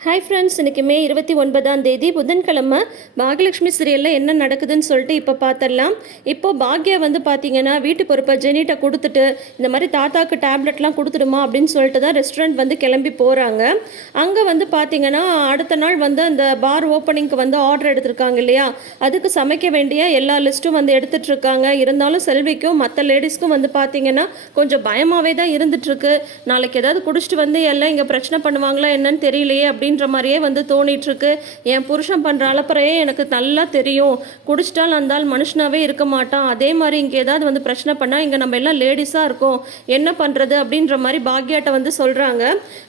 Hi friends இன்றைக்கி மே இருபத்தி ஒன்பதாம் தேதி புதன்கிழமை பாகலட்சுமி சீரியலில் என்ன நடக்குதுன்னு சொல்லிட்டு இப்போ பார்த்துடலாம் இப்போ பாக்யா வந்து பார்த்தீங்கன்னா வீட்டு பொறுப்பை ஜெனிட்ட கொடுத்துட்டு இந்த மாதிரி தாத்தாக்கு டேப்லெட்லாம் கொடுத்துடுமா அப்படின்னு சொல்லிட்டு தான் ரெஸ்டாரண்ட் வந்து கிளம்பி போகிறாங்க அங்கே வந்து பார்த்தீங்கன்னா அடுத்த நாள் வந்து அந்த பார் ஓப்பனிங்க்கு வந்து ஆர்டர் எடுத்திருக்காங்க இல்லையா? அதுக்கு சமைக்க வேண்டிய எல்லா லிஸ்ட்டும் வந்து எடுத்துகிட்ருக்காங்க இருந்தாலும் செல்விக்கும் மற்ற லேடிஸ்க்கும் வந்து பார்த்தீங்கன்னா கொஞ்சம் பயமாகவே தான் இருந்துட்டுருக்கு. நாளைக்கு ஏதாவது குடிச்சிட்டு வந்து எல்லாம் இங்கே பிரச்சனை பண்ணுவாங்களா என்னன்னு தெரியலையே அப்படின்னு அப்படின்ற மாதிரியே வந்து தோணிட்டுருக்கு. என் புருஷன் பண்ணுற அலப்பறையே எனக்கு நல்லா தெரியும். குடிச்சிட்டால் அந்த ஆள் இருக்க மாட்டான். அதே மாதிரி இங்கே ஏதாவது வந்து பிரச்சனை பண்ணால் இங்கே நம்ம எல்லாம் லேடிஸாக இருக்கோம். என்ன பண்ணுறது அப்படின்ற மாதிரி பாக்யாட்ட வந்து சொல்கிறாங்க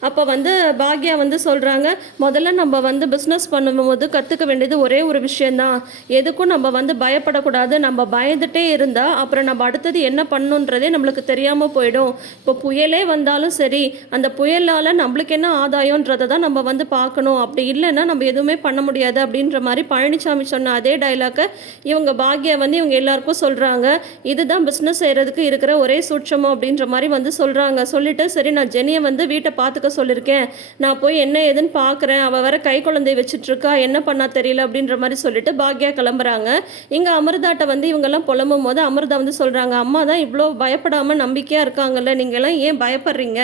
அப்போ வந்து பாக்யா வந்து சொல்கிறாங்க முதல்ல நம்ம வந்து பிஸ்னஸ் பண்ணும்போது கற்றுக்க வேண்டியது ஒரே ஒரு விஷயந்தான் எதுக்கும் நம்ம வந்து பயப்படக்கூடாது. நம்ம பயந்துட்டே இருந்தால் அப்புறம் நம்ம அடுத்தது என்ன பண்ணணுன்றதே நம்மளுக்கு தெரியாமல் போயிடும். இப்போ புயலே வந்தாலும் சரி அந்த புயலால் நம்மளுக்கு என்ன ஆதாயன்றதை தான் நம்ம வந்து பார்க்கணும். அப்படி இல்லைன்னா நம்ம எதுவுமே பண்ண முடியாது அப்படின்ற மாதிரி பழனிசாமி சொன்ன அதே டைலாக்கை இவங்க பாக்யா வந்து இவங்க எல்லாருக்கும் சொல்கிறாங்க இதுதான் பிஸ்னஸ் செய்கிறதுக்கு இருக்கிற ஒரே சூட்சமம் அப்படின்ற மாதிரி வந்து சொல்கிறாங்க சொல்லிட்டு சரி நான் ஜெனியை வந்து வீட்டை பார்த்துக்க சொல்லியிருக்கேன் நான் போய் என்ன ஏதுன்னு பார்க்குறேன். அவள் வேற கை குழந்தை வச்சுட்ருக்கா. என்ன பண்ணா தெரியல அப்படின்ற மாதிரி சொல்லிட்டு பாக்யா கிளம்புறாங்க. இங்கே அமிர்தாட்ட வந்து இவங்கெல்லாம் புலம்பும் போது அமிர்தா வந்து சொல்கிறாங்க அம்மா தான் இவ்வளோ பயப்படாமல் நம்பிக்கையாக இருக்காங்கல்ல. நீங்கள்லாம் ஏன் பயப்படுறீங்க?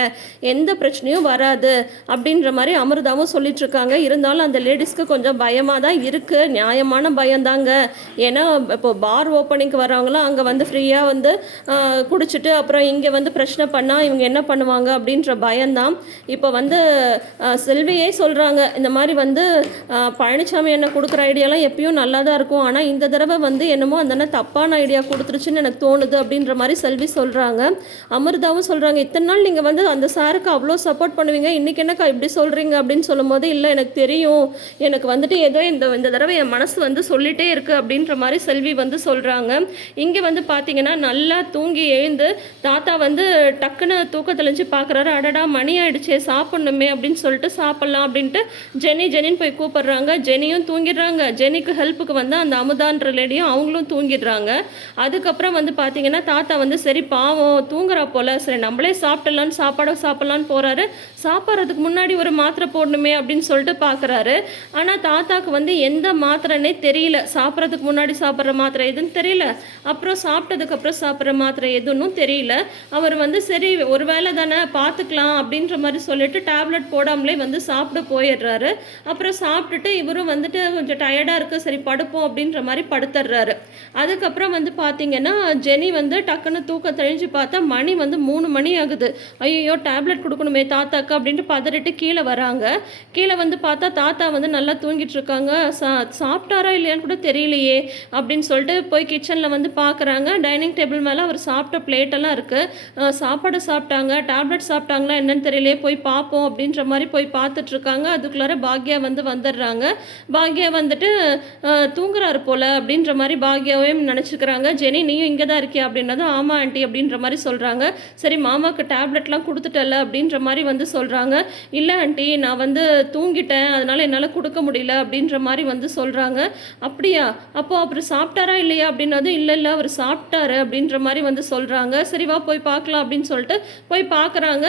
எந்த பிரச்சனையும் வராது அப்படின்ற மாதிரி அமிர்தாவும் சொல்லிட்டு இருக்காங்க இருந்தாலும் அந்த லேடிஸ்க்கு கொஞ்சம் பயமாக தான் இருக்குது நியாயமான பயம்தாங்க ஏன்னா இப்போ பார் ஓப்பனிங்க்கு வரவங்களாம் அங்கே வந்து ஃப்ரீயாக வந்து குடிச்சிட்டு அப்புறம் இங்கே வந்து பிரச்சனை பண்ணால் இவங்க என்ன பண்ணுவாங்க அப்படின்ற பயம்தான். இப்போ வந்து செல்வியே சொல்கிறாங்க இந்த மாதிரி வந்து பழனிசாமி என்ன கொடுக்குற ஐடியாலாம் எப்பயும் நல்லா தான் இருக்கும். ஆனால் இந்த தடவை வந்து என்னமோ அந்த தப்பான ஐடியா கொடுத்துருச்சுன்னு எனக்கு தோணுது அப்படின்ற மாதிரி செல்வி சொல்கிறாங்க அமிர்தாவும் சொல்கிறாங்க இத்தனை நாள் நீங்கள் வந்து அந்த சாருக்கு அவ்வளோ சப்போர்ட் பண்ணுவீங்க. இன்றைக்கி என்னக்கா இப்படி சொல்கிறீங்க அப்படின்னு சொல்லும்போது இல்லை எனக்கு தெரியும். எனக்கு வந்துட்டு ஏதோ இந்த இந்த தடவை என் மனசு வந்து சொல்லிட்டே இருக்குது அப்படின்ற மாதிரி செல்வி வந்து சொல்கிறாங்க இங்கே வந்து பார்த்தீங்கன்னா நல்லா தூங்கி எழுந்து தாத்தா வந்து டக்குன்னு தூக்கத்தெளிஞ்சு பார்க்குறாரு அடடா மணி ஆயிடுச்சே சாப்பிட்ணுமே அப்படின்னு சொல்லிட்டு சாப்பிட்லாம் அப்படின்ட்டு ஜெனி ஜெனின்னு போய் கூப்பிடுறாங்க. ஜெனியும் தூங்கிடுறாங்க. ஜெனிக்கு ஹெல்ப்புக்கு வந்து அந்த அமுதான்ற லேடியும் அவங்களும் தூங்கிடுறாங்க. அதுக்கப்புறம் வந்து பார்த்தீங்கன்னா தாத்தா வந்து சரி பாவம் தூங்குறா போல. சரி நம்மளே சாப்பிடலான்னு சாப்பாடு சாப்பிட்லான்னு போகிறாரு சாப்பிட்றதுக்கு முன்னாடி ஒரு மாத்திரை போடணுமே அப்படின்னு சொல்லிட்டு பார்க்குறாரு. ஆனால் தாத்தாக்கு வந்து எந்த மாத்திரைன்னே தெரியல. சாப்பிட்றதுக்கு முன்னாடி சாப்பிட்ற மாத்திரை எதுன்னு தெரியல. அப்புறம் சாப்பிட்டதுக்கப்புறம் சாப்பிட்ற மாத்திரை எதுன்னு தெரியல. அவர் வந்து சரி ஒரு வேளை தானே பார்த்துக்கலாம் அப்படின்ற மாதிரி சொல்லிட்டு டேப்லெட் போடாமலே வந்து சாப்பிட போயிடுறாரு. அப்புறம் சாப்பிட்டுட்டு இவரும் வந்துட்டு கொஞ்சம் டயர்டாக இருக்குது சரி படுப்போம் அப்படின்ற மாதிரி படுத்துடுறாரு. அதுக்கப்புறம் வந்து பார்த்தீங்கன்னா ஜெனி வந்து டக்குன்னு தூக்கம் தெளிஞ்சு பார்த்தா மணி வந்து மூணு மணி ஆகுது. ஐயோ டேப்லெட் கொடுக்கணுமே தாத்தாக்கு அப்படின்ட்டு பதறிட்டு கீழே வராங்க. கீழே வந்து பார்த்தா தாத்தா வந்து நல்லா தூங்கிட்டு இருக்காங்க சா சாப்பிட்டாரா இல்லையான்னு கூட தெரியலையே அப்படின்னு சொல்லிட்டு போய் கிச்சனில் வந்து பார்க்குறாங்க. டைனிங் டேபிள் மேலே அவர் சாப்பிட்ட பிளேட்டெல்லாம் இருக்குது சாப்பாடு சாப்பிட்டாங்க. டேப்லெட் சாப்பிட்டாங்களா என்னன்னு தெரியலையே. போய் பார்ப்போம் அப்படின்ற மாதிரி போய் பார்த்துட்ருக்காங்க அதுக்குள்ளார பாக்யா வந்து வந்துடுறாங்க. பாக்யா வந்துட்டு தூங்குறாரு போல் அப்படின்ற மாதிரி பாக்யாவே நினச்சிக்கிறாங்க. ஜெனி நீயும் இங்கே தான் இருக்கியா? அப்படின்னதும் ஆமாம் ஆண்டி அப்படின்ற மாதிரி சொல்கிறாங்க சரி மாமாவுக்கு டேப்லெட்லாம் கொடுத்துட்டல அப்படின்ற மாதிரி வந்து சொல்கிறாங்க இல்லை ஆண்டி நான் வந்து தூங்கிட்டேன் அதனால் என்னால் கொடுக்க முடியல அப்படின்ற மாதிரி வந்து சொல்கிறாங்க அப்படியா? அப்போது அப்புறம் சாப்பிட்டாரா இல்லையா? அப்படின்னது இல்லை இல்லை அவர் சாப்பிட்டாரு அப்படின்ற மாதிரி வந்து சொல்கிறாங்க சரிவா போய் பார்க்கலாம் அப்படின்னு சொல்லிட்டு போய் பார்க்குறாங்க.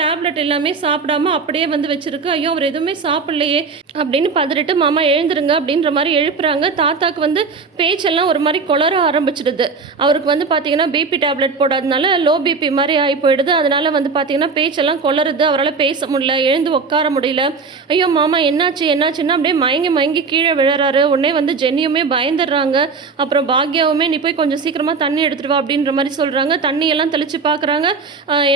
டேப்லெட் எல்லாமே சாப்பிடாம அப்படியே வந்து வச்சுருக்கு. ஐயோ அவர் எதுவுமே சாப்பிட்லையே அப்படின்னு பதறிட்டு மாமா எழுந்துருங்க அப்படின்ற மாதிரி எழுப்புறாங்க. தாத்தாக்கு வந்து பேச்செல்லாம் ஒரு மாதிரி குளர ஆரம்பிச்சிடுது. அவருக்கு வந்து பார்த்தீங்கன்னா பிபி டேப்லெட் போடாதனால லோ பிபி மாதிரி ஆகி போயிடுது. அதனால் வந்து பார்த்தீங்கன்னா பேச்செல்லாம் குளருது. அவரால் பேச முடியல எழுந்து உட்கார முடியல. ஐயோ மாமா என்னாச்சு என்னாச்சுன்னா அப்படியே மயங்கி மயங்கி கீழே விழறாரு. உடனே வந்து ஜென்னியுமே பயந்துடுறாங்க. அப்புறம் பாக்யாவுமே நீ போய் கொஞ்சம் சீக்கிரமாக தண்ணி எடுத்துட்டு வா அப்படின்ற மாதிரி சொல்கிறாங்க தண்ணியெல்லாம் தெளித்து பார்க்குறாங்க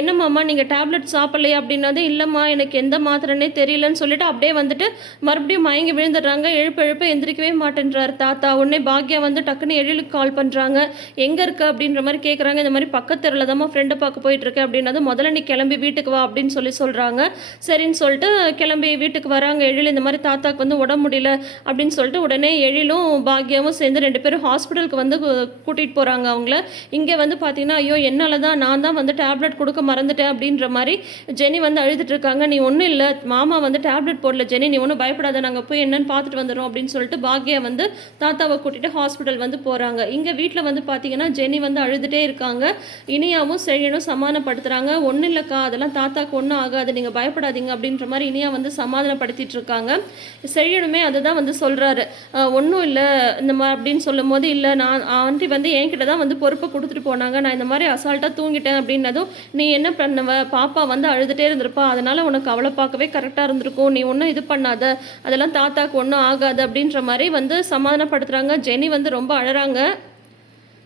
என்ன மாமா நீங்கள் டேப்லெட் சாப்பிட்லையா? அப்படின்னது இல்லைம்மா எனக்கு எந்த மாத்திரனே தெரியலன்னு சொல்லிட்டு அப்படியே வந்துட்டு மறுபடியும் மயங்கி விழுந்துடுறாங்க. எழுப்பு எழுப்பு எந்திரிக்கவே மாட்டேன்றார் தாத்தா. உடனே பாக்யா வந்து டக்குன்னு எழிலுக்கு கால் பண்ணுறாங்க எங்கே இருக்க? அப்படின்ற மாதிரி கேட்குறாங்க இந்த மாதிரி பக்கத்து தெருவில் தான் ஃப்ரெண்டை பார்க்க போயிட்டு இருக்கேன். அப்படின்னது முதல்ல நீ கிளம்பி வீட்டுக்கு வா அப்படின்னு சொல்லி சொல்கிறாங்க சரின்னு சொல்லிட்டு கிளம்பி வீட்டுக்கு வராங்க எழில் இந்த மாதிரி தாத்தாக்கு வந்து உடம்பு முடியல அப்படின்னு சொல்லிட்டு உடனே எழிலும் பாக்யாவும் சேர்ந்து ரெண்டு பேரும் ஹாஸ்பிட்டலுக்கு வந்து கூட்டிகிட்டு போகிறாங்க அவங்கள. இங்கே வந்து பார்த்தீங்கன்னா ஐயோ என்னால் தான் நான் தான் வந்து டேப்லெட் கொடுக்க மறந்துட்டேன் அப்படின்ற மாதிரி ஜெனி வந்து அழுதுட்டு இருக்காங்க. நீ ஒன்றும் இல்லை மாமா வந்து டேப்லெட் போடல ஜெனி நீ ஒன்றும் பயப்படாத நாங்கள் போய் என்னன்னு பார்த்துட்டு வந்துடுறோம் அப்படின்னு சொல்லிட்டு பாக்யா வந்து தாத்தாவை கூட்டிகிட்டு ஹாஸ்பிட்டல் வந்து போகிறாங்க இங்கே வீட்டில் வந்து பார்த்தீங்கன்னா ஜெனி வந்து அழுதுகிட்டே இருக்காங்க. இனியாவும் செழியனும் சமாதானப்படுத்துகிறாங்க ஒன்றும் இல்லைக்கா அதெல்லாம் தாத்தாக்கு ஒன்றும் ஆகாது நீங்கள் பயப்படாதீங்க அப்படின்ற மாதிரி இனியா வந்து சமாதானப்படுத்திட்டு இருக்காங்க செழியனுமே அதை தான் வந்து சொல்கிறாரு ஒன்றும் இல்லை. இந்த மாதிரி அப்படின்னு சொல்லும் போது இல்லை நான் ஆண்டி வந்து என்கிட்ட தான் வந்து பொறுப்பை கொடுத்துட்டு போனாங்க. நான் இந்த மாதிரி அசால்ட்டாக தூங்கிட்டேன் அப்படின்னதும் நீ என்ன பண்ணுவ? பாப்பா வந்து அழுதுகிட்டே இருந்திருப்பா. அதனால் உனக்கு அவளை பார்க்கவே கரெக்டாக இருந்திருக்கும். நீ ஒன்றும் இது பண்ணாத. அதெல்லாம் தாத்தாக்கு ஒன்றும் ஆகாது அப்படின்ற மாதிரி வந்து சமாதானப்படுத்துகிறாங்க ஜெனி வந்து ரொம்ப அழகிறாங்க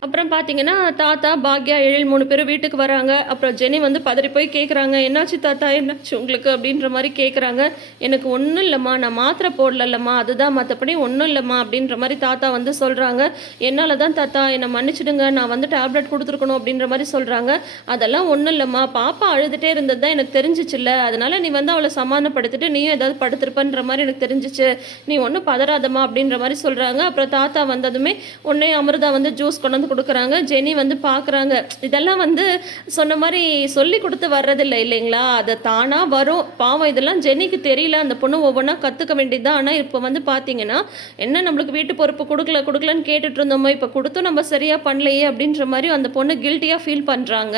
அப்புறம் பார்த்தீங்கன்னா தாத்தா பாக்யா எழில் மூணு பேரும் வீட்டுக்கு வராங்க. அப்புறம் ஜெனி வந்து பதறி போய் கேட்குறாங்க என்னாச்சு தாத்தா? என்னாச்சு உங்களுக்கு? அப்படின்ற மாதிரி கேட்குறாங்க எனக்கு ஒன்றும் இல்லைம்மா நான் மாத்திரை போடலல்லம்மா அதுதான் மற்றபடி ஒன்றும் இல்லைம்மா அப்படின்ற மாதிரி தாத்தா வந்து சொல்கிறாங்க என்னால் தான் தாத்தா என்னை மன்னிச்சிடுங்க நான் வந்து டேப்லெட் கொடுத்துருக்கணும் அப்படின்ற மாதிரி சொல்கிறாங்க அதெல்லாம் ஒன்றும் இல்லைம்மா பாப்பா அழுதுகிட்டே இருந்தது தான் எனக்கு தெரிஞ்சிச்சுல்ல அதனால் நீ வந்து அவளை சமாதானப்படுத்திட்டு நீயும் ஏதாவது படுத்திருப்பன்ற மாதிரி எனக்கு தெரிஞ்சிச்சு. நீ ஒன்றும் பதறாதம்மா அப்படின்ற மாதிரி சொல்கிறாங்க அப்புறம் தாத்தா வந்ததுமே உடனே அமிர்தா வந்து ஜூஸ் கொண்டு வந்து கொடுக்குறாங்க ஜெனி வந்து பார்க்குறாங்க இதெல்லாம் வந்து சொன்ன மாதிரி சொல்லி கொடுத்து வர்றதில்லை இல்லைங்களா? அதை தானாக வரும். பாவம் இதெல்லாம் ஜெனிக்கு தெரியல. அந்த பொண்ணு ஒவ்வொன்றா கற்றுக்க வேண்டியது தான். ஆனால் இப்போ வந்து பார்த்தீங்கன்னா என்ன நம்மளுக்கு வீட்டு பொறுப்பு கொடுக்கல கொடுக்கலன்னு கேட்டுட்டு இருந்தோமோ இப்போ கொடுத்தும் நம்ம சரியாக பண்ணலையே அப்படின்ற மாதிரி அந்த பொண்ணு கில்ட்டியாக ஃபீல் பண்ணுறாங்க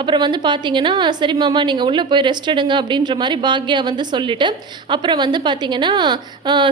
அப்புறம் வந்து பார்த்தீங்கன்னா சரி மாமா நீங்கள் உள்ளே போய் ரெஸ்ட் எடுங்க அப்படின்ற மாதிரி பாக்யா வந்து சொல்லிவிட்டு அப்புறம் வந்து பார்த்தீங்கன்னா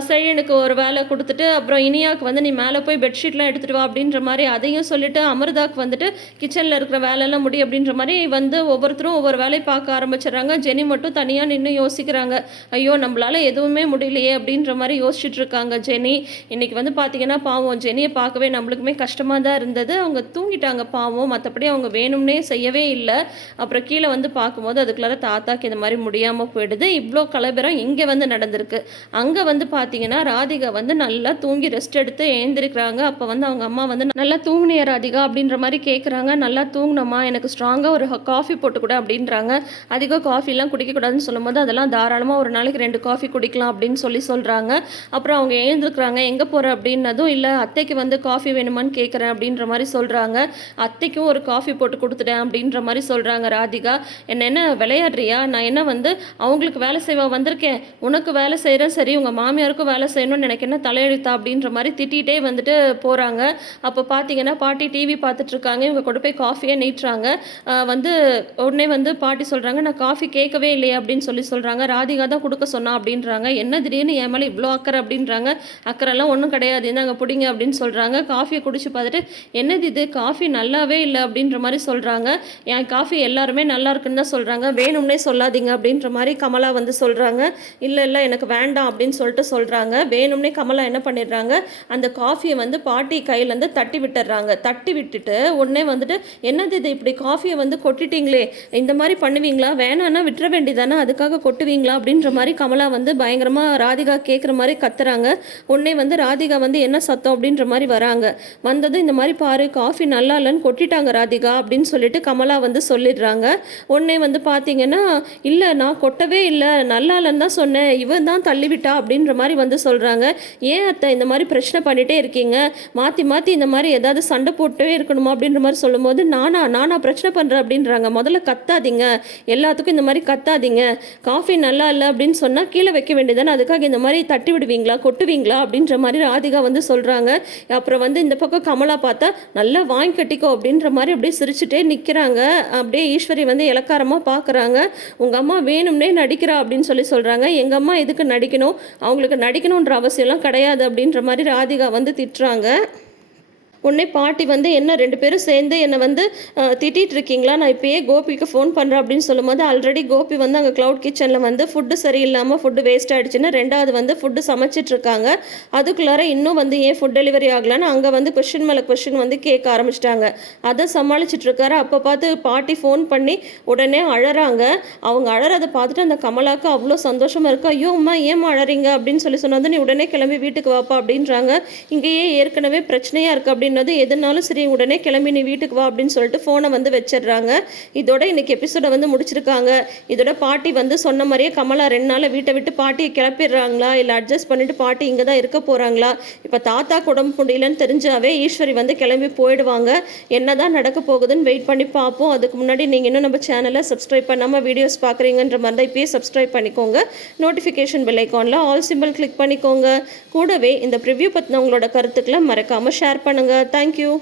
செழியனுக்கு ஒரு வேலை கொடுத்துட்டு அப்புறம் இனியாவுக்கு வந்து நீ மேலே போய் பெட்ஷீட்லாம் எடுத்துகிட்டு வா அப்படின்ற மாதிரி அதையும் சொல்லி சொல்லிட்டு அமிர்தாக்கு வந்துட்டு கிச்சனில் இருக்கிற வேலையெல்லாம் முடி அப்படின்ற மாதிரி வந்து ஒவ்வொருத்தரும் ஒவ்வொரு வேலையை பார்க்க ஆரம்பிச்சிடுறாங்க. ஜெனி மட்டும் தனியாக நின்று யோசிக்கிறாங்க. ஐயோ நம்மளால எதுவுமே முடியலையே அப்படின்ற மாதிரி யோசிச்சுட்டு இருக்காங்க ஜெனி. இன்னைக்கு வந்து பார்த்தீங்கன்னா பாவம். ஜெனியை பார்க்கவே நம்மளுக்குமே கஷ்டமாக தான் இருந்தது. அவங்க தூங்கிட்டாங்க பாவம். மற்றபடி அவங்க வேணும்னே செய்யவே இல்லை. அப்புறம் கீழே வந்து பார்க்கும்போது அதுக்குள்ளார தாத்தாக்கு இந்த மாதிரி முடியாமல் போயிடுது. இவ்வளோ கலபரம் இங்கே வந்து நடந்திருக்கு. அங்கே வந்து பார்த்தீங்கன்னா ராதிகா வந்து நல்லா தூங்கி ரெஸ்ட் எடுத்து எழுந்திருக்கிறாங்க அப்போ வந்து அவங்க அம்மா வந்து நல்லா தூங்குனிய ராதிகா அப்படின்ற மாதிரி கேட்குறாங்க நல்லா தூங்கினம்மா. எனக்கு ஸ்ட்ராங்காக ஒரு காஃபி போட்டு கூட அப்படின்றாங்க. அதிகம் காஃபிலாம் குடிக்கக்கூடாதுன்னு சொல்லும்போது அதெல்லாம் தாராளமாக ஒரு நாளைக்கு ரெண்டு காஃபி குடிக்கலாம் அப்படின்னு சொல்லி சொல்கிறாங்க அப்புறம் அவங்க எழுந்திருக்கிறாங்க. எங்கே போகிற அப்படின்னதும் இல்லை அத்தைக்கு வந்து காஃபி வேணுமான்னு கேட்குறேன் அப்படின்ற மாதிரி சொல்கிறாங்க அத்தைக்கும் ஒரு காஃபி போட்டு கொடுத்துட்டேன் அப்படின்ற மாதிரி சொல்கிறாங்க ராதிகா. என்ன என்ன விளையாடுறியா? நான் என்ன வந்து அவங்களுக்கு வேலை செய்வா வந்திருக்கேன். உனக்கு வேலை செய்கிறேன் சரி உங்கள் மாமியாருக்கும் வேலை செய்யணும்னு எனக்கு என்ன தலையெழுத்தா? அப்படின்ற மாதிரி திட்டிகிட்டே வந்துட்டு போகிறாங்க அப்போ பார்த்தீங்கன்னா பாட்டி டிவி பார்த்துட்டு இருக்காங்க இவங்க கூட போய் காஃபியே நீட்டுறாங்க. வந்து உடனே வந்து பாட்டி சொல்கிறாங்க நான் காஃபி கேட்கவே இல்லையே அப்படின்னு சொல்லி சொல்கிறாங்க ராதிகா தான் கொடுக்க சொன்னா அப்படின்றாங்க. என்ன திடீர்னு என் மேலே இவ்வளோ அக்கறை? அப்படின்றாங்க. அக்கறைலாம் ஒன்றும் கிடையாது. இந்தாங்க பிடிங்க அப்படின்னு சொல்கிறாங்க காஃபியை குடிச்சு பார்த்துட்டு என்னது இது? காஃபி நல்லாவே இல்லை அப்படின்ற மாதிரி சொல்கிறாங்க என் காஃபி எல்லாருமே நல்லா இருக்குன்னு தான் சொல்கிறாங்க வேணும்னே சொல்லாதீங்க அப்படின்ற மாதிரி கமலா வந்து சொல்கிறாங்க இல்லை இல்லை எனக்கு வேண்டாம் அப்படின்னு சொல்லிட்டு சொல்கிறாங்க வேணும்னே கமலா என்ன பண்ணிடுறாங்க? அந்த காஃபியை வந்து பாட்டி கையிலேருந்து தட்டி விட்டுடுறாங்க. தட்டி விட்டுட்டு உடனே வந்துட்டு என்னது இது? இப்படி காஃபியை வந்து கொட்டிட்டீங்களே. இந்த மாதிரி பண்ணுவீங்களா? வேணான்னா விட்டுற வேண்டியதானே. அதுக்காக கொட்டுவீங்களா? அப்படின்ற மாதிரி கமலா வந்து பயங்கரமாக ராதிகா கேட்குற மாதிரி கத்துறாங்க. உடனே வந்து ராதிகா வந்து என்ன சத்தம்? அப்படின்ற மாதிரி வராங்க. வந்தது இந்த மாதிரி பாரு காஃபி நல்லா இல்லைன்னு கொட்டிட்டாங்க ராதிகா அப்படின்னு சொல்லிட்டு கமலா வந்து சொல்லிடுறாங்க. உடனே வந்து பார்த்தீங்கன்னா இல்லை நான் கொட்டவே இல்லை. நல்லா இல்லைன்னு தான் சொன்னேன். இவன் தான் தள்ளிவிட்டா அப்படின்ற மாதிரி வந்து சொல்கிறாங்க ஏன் அத்தை இந்த மாதிரி பிரச்சனை பண்ணிகிட்டே இருக்கீங்க? மாற்றி மாற்றி இந்த மாதிரி ஏதாவது சண்டை போட்டே இருக்கணுமா அப்படின்ற மாதிரி சொல்லும்போது நானா நானா பிரச்சனை பண்ணுறேன் அப்படின்றாங்க. முதல்ல கத்தாதீங்க. எல்லாத்துக்கும் இந்த மாதிரி கத்தாதீங்க. காஃபி நல்லா இல்லை அப்படின்னு சொன்னால் கீழே வைக்க வேண்டியதானே அதுக்காக இந்த மாதிரி தட்டி விடுவீங்களா? கொட்டுவீங்களா? அப்படின்ற மாதிரி ராதிகா வந்து சொல்கிறாங்க அப்புறம் வந்து இந்த பக்கம் கமலா பார்த்தா நல்லா வாங்கி கட்டிக்கோ அப்படின்ற மாதிரி அப்படியே சிரிச்சுட்டே நிற்கிறாங்க அப்படியே ஈஸ்வரி வந்து இலக்காரமாக பார்க்குறாங்க உங்கள் அம்மா வேணும்னே நடிக்கிறா அப்படின்னு சொல்லி சொல்கிறாங்க எங்கள் அம்மா எதுக்கு நடிக்கணும்? அவங்களுக்கு நடிக்கணுன்ற அவசியம்லாம் கிடையாது அப்படின்ற மாதிரி ராதிகா வந்து திட்டுறாங்க. உடனே பாட்டி வந்து என்ன ரெண்டு பேரும் சேர்ந்து என்னை வந்து திட்டிகிட்டு திட்டிட்டு இருக்கீங்களா? நான் இப்போயே கோபிக்கு ஃபோன் பண்ணுறேன் அப்படின்னு சொல்லும்போது ஆல்ரெடி கோபி வந்து அங்கே க்ளவுட் கிச்சனில் வந்து ஃபுட்டு சரியில்லாமல் ஃபுட்டு வேஸ்ட் ஆகிடுச்சின்னா ரெண்டாவது வந்து ஃபுட்டு சமைச்சிட்ருக்காங்க அதுக்குள்ளார இன்னும் வந்து ஏன் ஃபுட் டெலிவரி ஆகலான்னு அங்கே வந்து கொஷின் மேலே கொஷின் வந்து கேட்க ஆரம்பிச்சிட்டாங்க. அதை சமாளிச்சிட்டு இருக்காரு. அப்போ பார்த்து பாட்டி ஃபோன் பண்ணி உடனே அழறாங்க. அவங்க அழறதை பார்த்துட்டு அந்த கமலாக்கு அவ்வளோ சந்தோஷமாக இருக்கு. ஐயோ அம்மா ஏம்மா அழறீங்க? அப்படின்னு சொல்லி சொன்னது நீ உடனே கிளம்பி வீட்டுக்கு வாப்பா அப்படின்றாங்க. இங்கேயே ஏற்கனவே பிரச்சனையாக இருக்குது அப்படின்னு என்னது எதுனாலும் சரி உடனே கிளம்பி நீ வீட்டுக்கு வா அப்படின்னு சொல்லிட்டு ஃபோனை வந்து வச்சிடுறாங்க. இதோட இன்னைக்கு எபிசோடை வந்து முடிச்சிருக்காங்க. இதோட பாட்டி வந்து சொன்ன மாதிரியே கமலா ரெண்டு நாளில் வீட்டை விட்டு பாட்டியை கிளப்பிடுறாங்களா? இல்லை அட்ஜஸ்ட் பண்ணிட்டு பாட்டி இங்கே தான் இருக்க போகிறாங்களா இப்போ தாத்தா உடம்பு முடியலன்னு தெரிஞ்சாவே ஈஸ்வரி வந்து கிளம்பி போயிடுவாங்க. என்னதான் நடக்க போகுதுன்னு வெயிட் பண்ணி பார்ப்போம். அதுக்கு முன்னாடி நீங்கள் இன்னும் நம்ம சேனலை சப்ஸ்கிரைப் பண்ணாமல் வீடியோஸ் பார்க்குறீங்கன்ற மாதிரி தான் இப்பயே சப்ஸ்கிரைப் பண்ணிக்கோங்க. நோட்டிஃபிகேஷன் பெல் ஐக்கானில் ஆல் சிம்பிள் கிளிக் பண்ணிக்கோங்க. கூடவே இந்த ப்ரிவ்யூ பற்றின உங்களோட கருத்துக்களை மறக்காமல் ஷேர் பண்ணுங்கள் thank you.